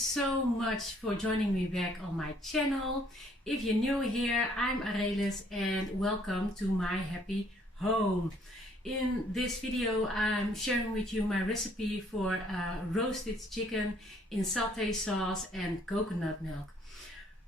so much for joining me back on my channel. If you're new here, I'm Arelis and welcome to my happy home. In this video I'm sharing with you my recipe for roasted chicken in satay sauce and coconut milk.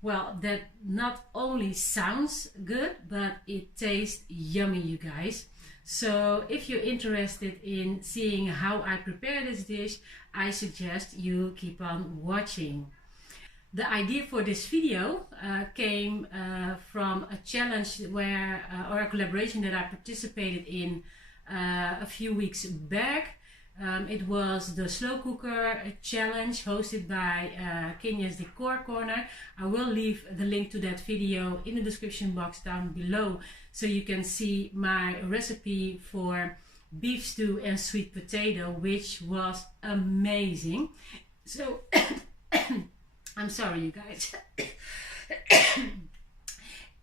Well, that not only sounds good, but it tastes yummy, you guys. So if you're interested in seeing how I prepare this dish, I suggest you keep on watching. The idea for this video came from a challenge where, or a collaboration that I participated in a few weeks back. It was the slow cooker challenge hosted by Kenya's Decor Corner. I will leave the link to that video in the description box down below so you can see my recipe for beef stew and sweet potato, which was amazing. So I'm sorry, you guys.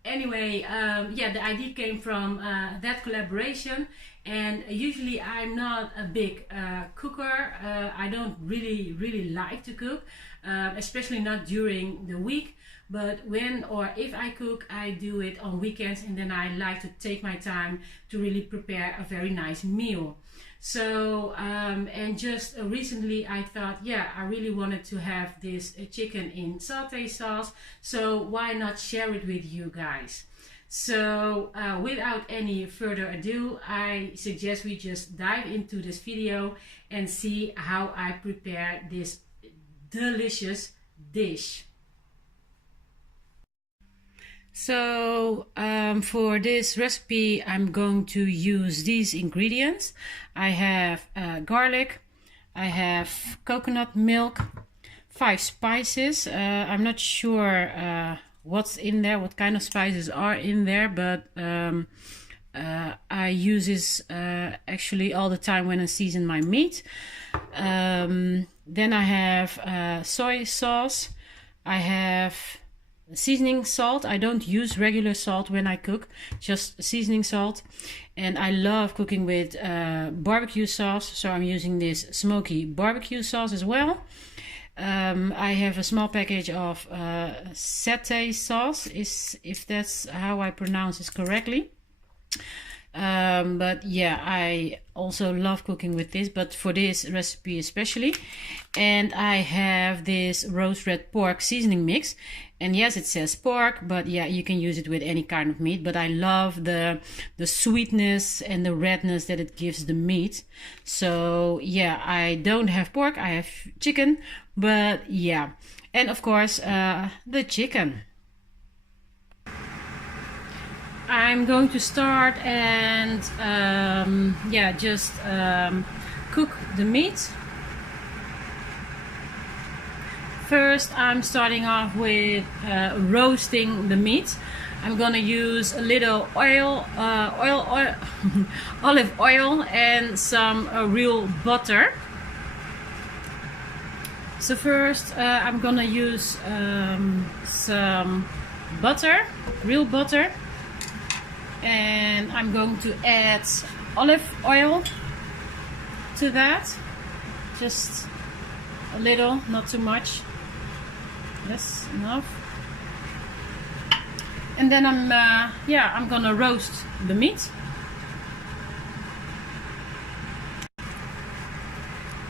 Anyway, yeah, the idea came from that collaboration, and usually I'm not a big cooker. I don't really like to cook, especially not during the week. But when or if I cook, I do it on weekends, and then I like to take my time to really prepare a very nice meal. So and just recently I thought, yeah, I really wanted to have this chicken in satay sauce, so why not share it with you guys? So without any further ado, I suggest we just dive into this video and see how I prepare this delicious dish. So for this recipe I'm going to use these ingredients. I have garlic, I have coconut milk, 5 spices. I'm not sure what's in there, what kind of spices are in there, but I use this actually all the time when I season my meat. Then I have soy sauce, I have seasoning salt. I don't use regular salt when I cook, just seasoning salt. And I love cooking with barbecue sauce, so I'm using this smoky barbecue sauce as well. I have a small package of satay sauce, if that's how I pronounce this correctly. But yeah, I also love cooking with this, but for this recipe especially. And I have this roast red pork seasoning mix, and yes, it says pork, but yeah, you can use it with any kind of meat. But I love the sweetness and the redness that it gives the meat. So yeah, I don't have pork, I have chicken, but yeah. And of course the chicken. I'm going to start and yeah, just cook the meat. First I'm starting off with roasting the meat. I'm gonna use a little oil, olive oil, and some real butter. So first I'm gonna use some butter, real butter. And I'm going to add olive oil to that, just a little, not too much. Yes, enough. And then I'm gonna roast the meat.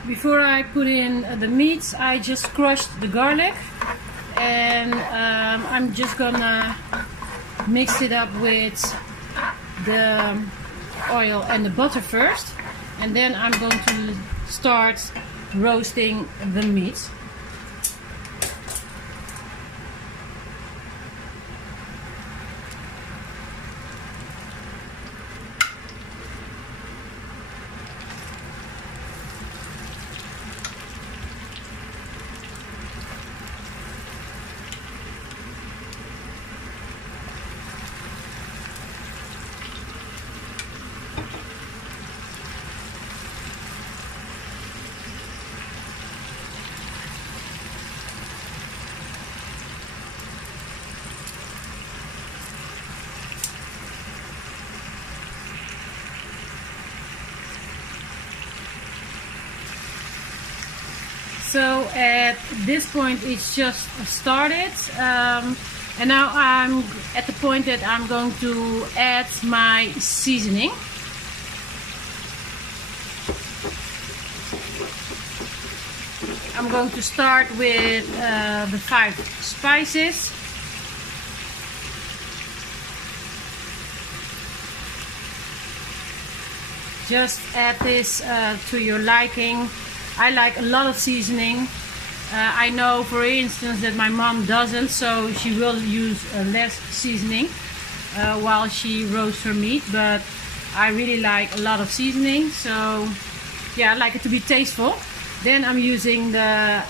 Before I put in the meat, I just crushed the garlic, and I'm just gonna mix it up with the oil and the butter first, and then I'm going to start roasting the meat. So at this point it's just started, and now I'm at the point that I'm going to add my seasoning. I'm going to start with the 5 spices. Just add this to your liking. I like a lot of seasoning. I know, for instance, that my mom doesn't, so she will use less seasoning while she roasts her meat, but I really like a lot of seasoning, so yeah, I like it to be tasteful. Then I'm using the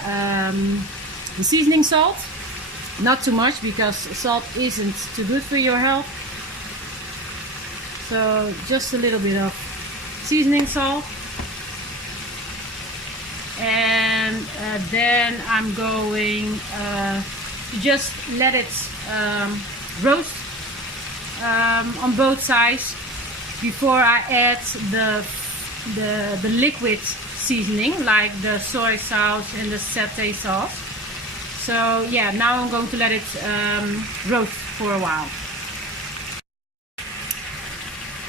seasoning salt, not too much because salt isn't too good for your health, so just a little bit of seasoning salt. And then I'm going to just let it roast on both sides before I add the liquid seasoning, like the soy sauce and the satay sauce. So yeah, now I'm going to let it roast for a while.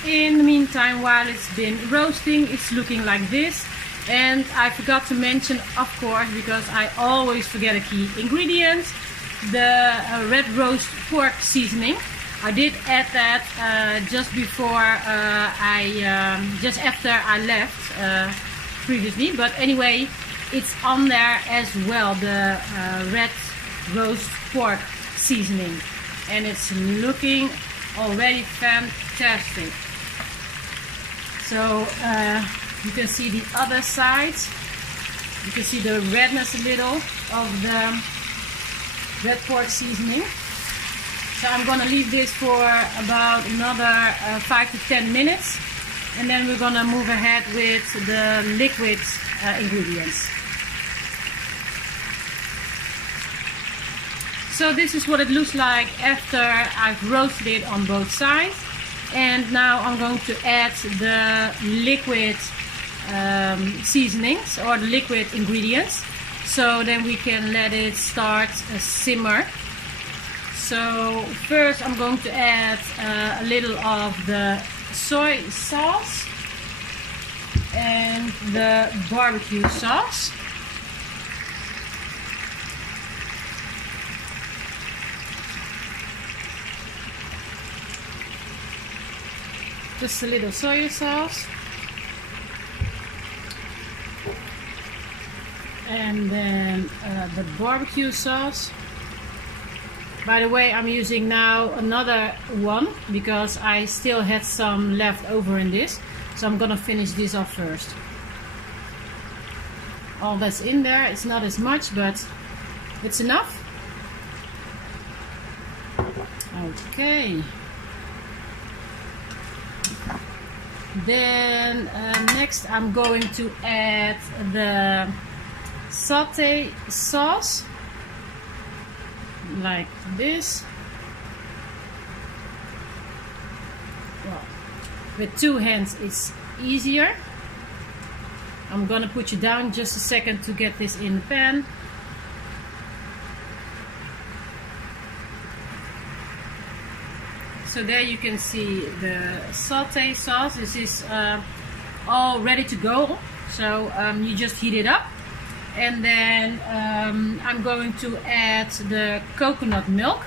In the meantime, while it's been roasting, it's looking like this. And I forgot to mention, of course, because I always forget a key ingredient, the red roast pork seasoning. I did add that just before just after I left previously, but anyway, it's on there as well, the red roast pork seasoning, and it's looking already fantastic. So you can see the other side. You can see the redness a little of the red pork seasoning. So I'm gonna leave this for about another 5 to 10 minutes, and then we're gonna move ahead with the liquid ingredients. So this is what it looks like after I've roasted it on both sides. And now I'm going to add the liquid seasonings, or the liquid ingredients, so then we can let it start simmer. So first I'm going to add a little of the soy sauce and the barbecue sauce. Just a little soy sauce. And then the barbecue sauce. By the way, I'm using now another one because I still had some left over in this. So I'm gonna finish this off first. All that's in there, it's not as much, but it's enough. Okay. Then next I'm going to add the satay sauce, like this. Well, with 2 hands it's easier. I'm gonna put you down just a second to get this in the pan. So there you can see the satay sauce. This is all ready to go. So you just heat it up. And then I'm going to add the coconut milk.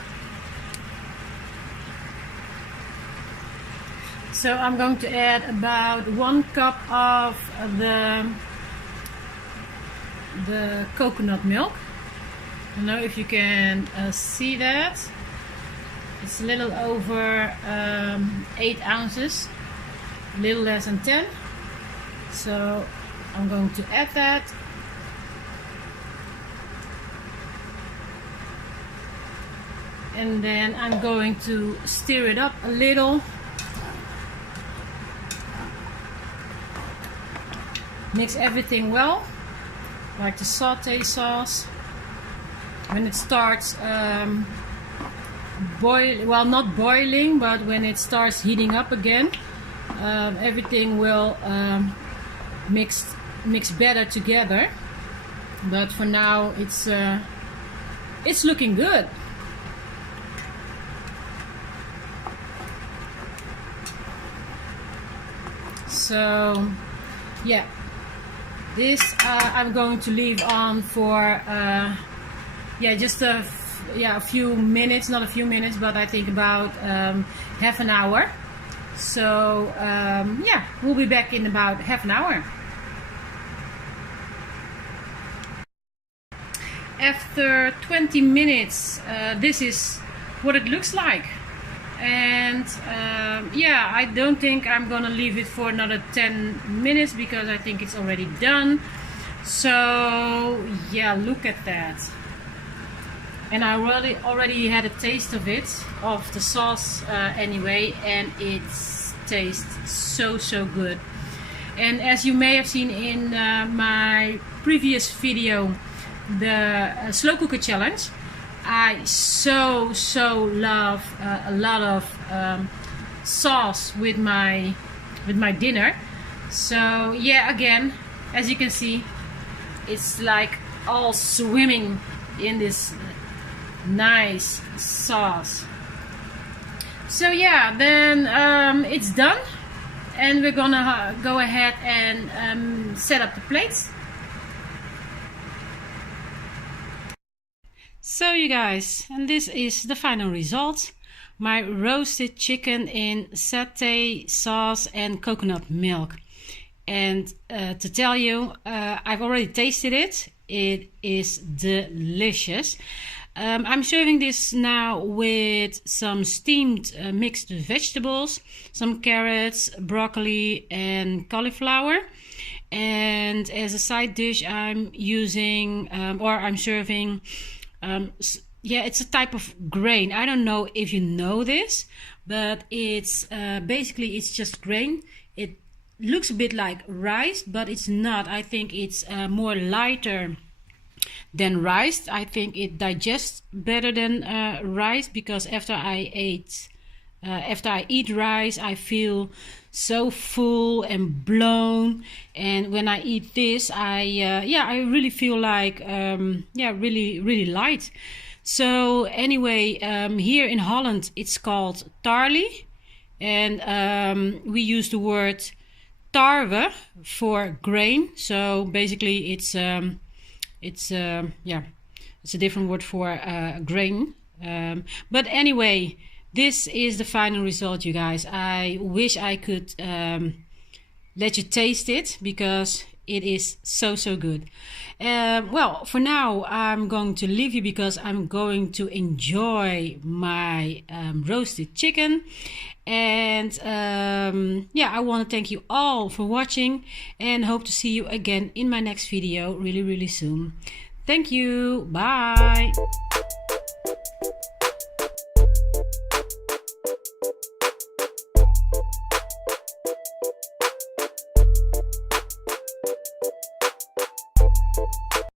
So I'm going to add about 1 cup of the coconut milk. I don't know if you can see that. It's a little over 8 ounces, a little less than 10. So I'm going to add that. And then I'm going to stir it up a little. Mix everything well, like the satay sauce. When it starts well, not boiling, but when it starts heating up again, everything will mix better together. but for now it's looking good. So yeah, this I'm going to leave on for yeah, just a few minutes, not a few minutes, but I think about half an hour. So yeah, we'll be back in about half an hour. After 20 minutes, this is what it looks like. And yeah, I don't think I'm gonna leave it for another 10 minutes because I think it's already done. So yeah, look at that. And I already had a taste of it, of the sauce anyway, and it tastes so good. And as you may have seen in my previous video, the slow cooker challenge, I so love a lot of sauce with my dinner. So yeah, again, as you can see, it's like all swimming in this nice sauce. So yeah, then it's done, and we're gonna go ahead and set up the plates. So you guys, and this is the final result. My roasted chicken in satay sauce and coconut milk. And to tell you, I've already tasted it. It is delicious. I'm serving this now with some steamed mixed vegetables, some carrots, broccoli and cauliflower. And as a side dish, I'm using I'm serving yeah, it's a type of grain. I don't know if you know this, but it's basically it's just grain. It looks a bit like rice, but it's not. I think it's more lighter than rice. I think it digests better than rice, because after I eat rice, I feel so full and blown, and when I eat this, I really feel like really light. So anyway, here in Holland it's called tarwe, and we use the word tarwe for grain. So basically it's a different word for grain, but anyway, this is the final result, you guys. I wish I could let you taste it, because it is so good. Well, for now I'm going to leave you, because I'm going to enjoy my roasted chicken. And yeah, I want to thank you all for watching, and hope to see you again in my next video really soon. Thank you. Bye.